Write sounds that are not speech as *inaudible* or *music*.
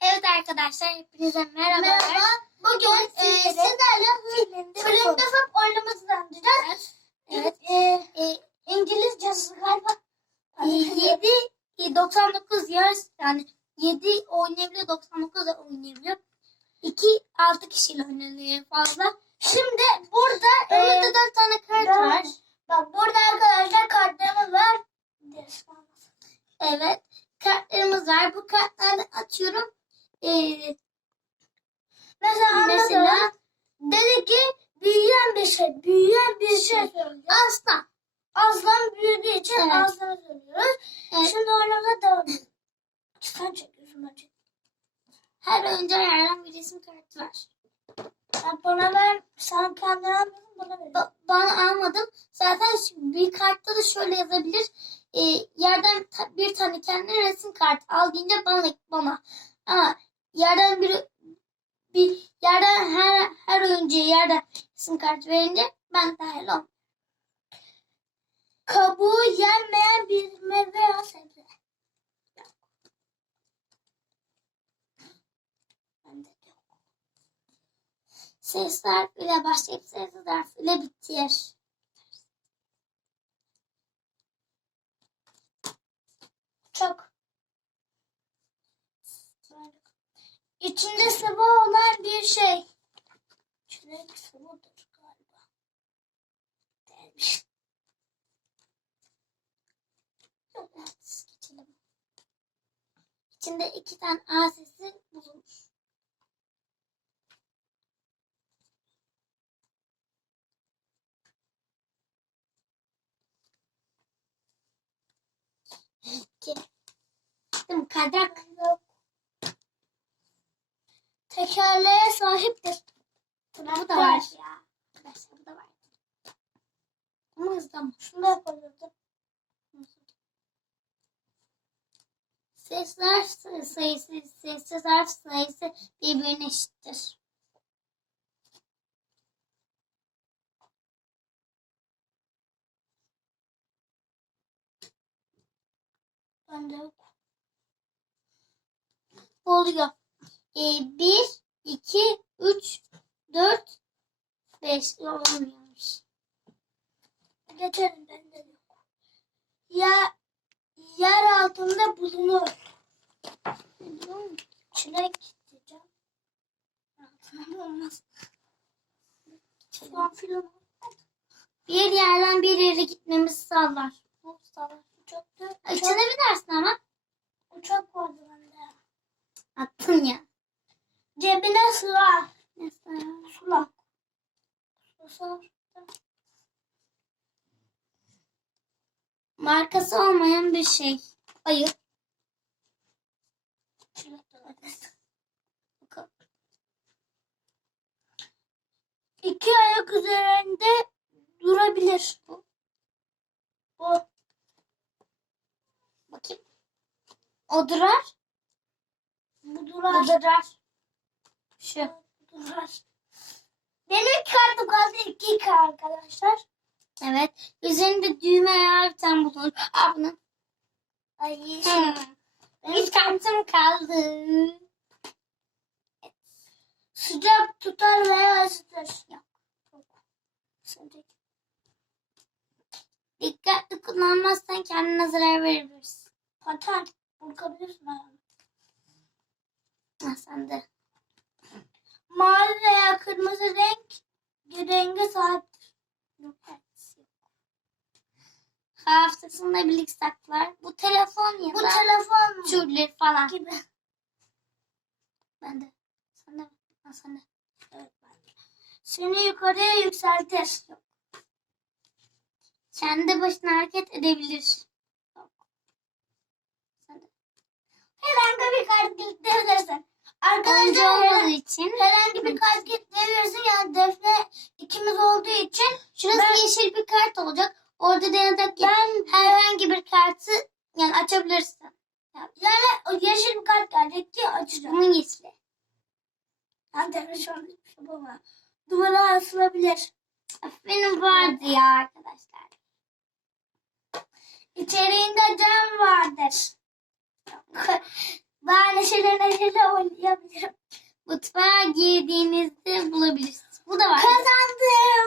Evet arkadaşlar hepinize merhaba. Merhaba. Bugün e, sizlerle Flint Fap oyunumuzu tanıtacağız. Evet. E, E, İngilizcesi galiba. e, 7 e, 99 yaş yani 7 oynayabiliyor 99 da oynayabiliyor. 2 6 kişiyle oynanıyor fazla. Şimdi burada e, Önünde 4 tane kart dört- var. Bak burada arkadaşlar kartlarımız var. Evet. Kartlarımız var. Bu kartları açıyorum. E, Mesela mesela dedi ki büyüyen bir şey, büyüyen bir şey söyledi. aslan. Aslan büyüdüğü için Evet. aslanı söylüyoruz. Evet. Şimdi oyunumuza devam edelim. Sen çekiyorsun ben çekiyorum. Her oyuncu yerden bir resim kartı var. Sen bana ver, sen kendin almadın bana ver. Ba- bana almadım. Zaten bir kartta da şöyle yazabilir. E, yerden ta- bir tane kendine resim kartı al deyince bana bana. Ama yerden bir bir yerden her her oyuncuya yerden resim kartı verince ben dahil ol. Kabuğu yenmeyen bir meyve ya sebze. Ses harfiyle başlayıp ses harfiyle bitir. Çok. İçinde sıvı olan bir şey. Çilek sıvıdır galiba. Değilmiş. Evet, geçelim. İçinde iki tane A sesi. İki. Değil mi? Tekerleğe sahiptir. Bu da var ya. Arkadaşlar bu da var. Ama hızlanmış. Şunu da yapabilirdim. Sesler sayısı, sessiz harf sayısı birbirine eşittir. Bende yok. Oluyor. Ee, bir, iki, üç, dört, beş. Olmuyormuş. Geçelim bende de yok. Ya yer altında bulunur. Çilek diyeceğim. Altında olmaz. Falan filan. Bir yerden bir yere gitmemizi sağlar. Uçak, uçak, İçine binersin ama. uçak vardı bende. Attın ya. Cebine sığar. Mesela. Sulak. Susar. Markası olmayan bir şey. Ayı. İki ayak üzerinde durabilir. Bu. Bu. Bakayım. O durar. Bu durar. Bu durar. Şu. Bu durar. Benim kartım kaldı iki kart arkadaşlar. Evet. Üzerinde düğme ayağı bir tane bulunur. Aa bunun. Ay Hmm. Bir kartım kaldı. Sıcak tutar veya ısıtır. Yok. Sıcak. Dikkatli kullanmazsan kendine zarar verebilirsin. Paten. Burkabilirsin ayağını. Ha sen de. Mavi veya kırmızı renk renge sahiptir. Yok. Yok. Birlik saklar. Bu telefon ya Bu da telefon türleri falan. gibi. Ben de. Sen de. Ha, sen de. Evet, bence. Seni yukarıya yükseltir. Kendi başına hareket edebilir. Yok. Sen de. Herhangi bir kart. Oyuncu Arkadaşlar olmadığı için. herhangi bir kart kilitleyebilirsin. Yani Defne ikimiz olduğu için Şurası Ben- yeşil bir kart olacak. Orada denedeki ben herhangi bir kartı yani açabilirsin. yani o yeşil bir kart gelecek ki açacağım. Bunun yeşili. Defne şu an hiçbir şey yapamaz. Duvara asılabilir. Benim vardı ya arkadaşlar. İçeriğinde cam vardır. *laughs* Daha neşeli neşeli oynayabilirim. Mutfağa girdiğinizde bulabilirsiniz. Bu da var. Kazandım.